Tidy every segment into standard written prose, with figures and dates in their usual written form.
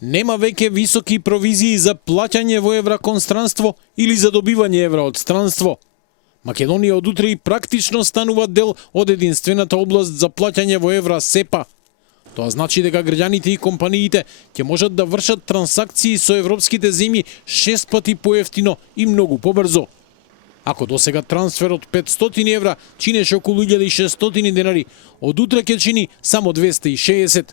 Нема веќе високи провизии за плаќање во евра кон странство или за добивање евра од странство. Македонија од утре и практично станува дел од единствената област за плаќање во евра СЕПА. Тоа значи дека граѓаните и компаниите ќе можат да вршат трансакции со европските земји 6 пати поевтино и многу побрзо. Ако досега трансфер од 500 евра чинеше околу 1600 денари, од утре ќе чини само 260.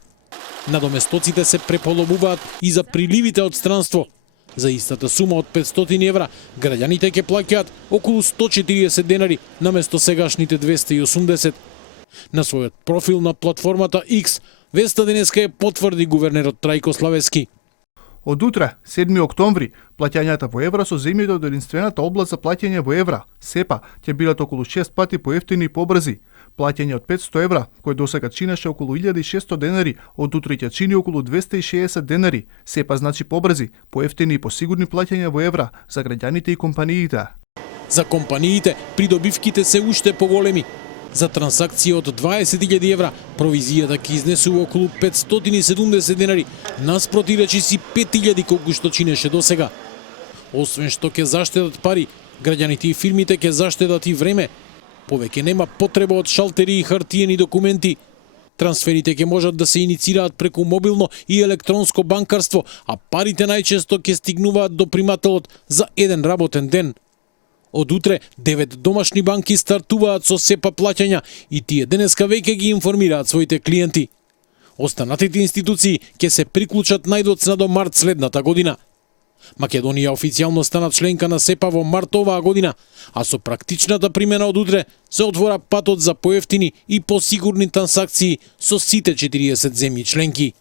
Надоместоците се преполовуваат и за приливите од странство. За истата сума од 500 евра, граѓаните ќе плаќаат околу 140 денари наместо сегашните 280. На својот профил на платформата X, веста денеска е потврди гувернерот Трајко Славески. Од утре, 7 октомври, плаќањата во евра со земјите од единствената област за плаќање во евра, СЕПА, ќе бидат околу 6 пати поевтини и побрзи. Плаќање од 500 евра, кој досега чинеше околу 1600 денари, од утре ќе чини околу 260 денари. СЕПА значи побрзи, поевтини и посигурни плаќања во евра за граѓаните и компаниите. За компаниите придобивките се уште поголеми. За трансакција од 20.000 евра, провизијата ќе изнесува околу 570 денари, наспроти речиси 5.000 колку што чинеше досега. Освен што ќе заштедат пари, граѓаните и фирмите ќе заштедат и време. Повеќе нема потреба од шалтери и хартиени документи. Трансферите ќе можат да се иницираат преку мобилно и електронско банкарство, а парите најчесто ќе стигнуваат до примателот за еден работен ден. Од утре 9 домашни банки стартуваат со СЕПА плаќања и тие денеска веќе ги информираат своите клиенти. Останатите институции ќе се приклучат најдоцна до март следната година. Македонија официјално стана членка на СЕПА во март оваа година, а со практичната примена од утре се отвора патот за поевтини и посигурни трансакции со сите 40 земји членки.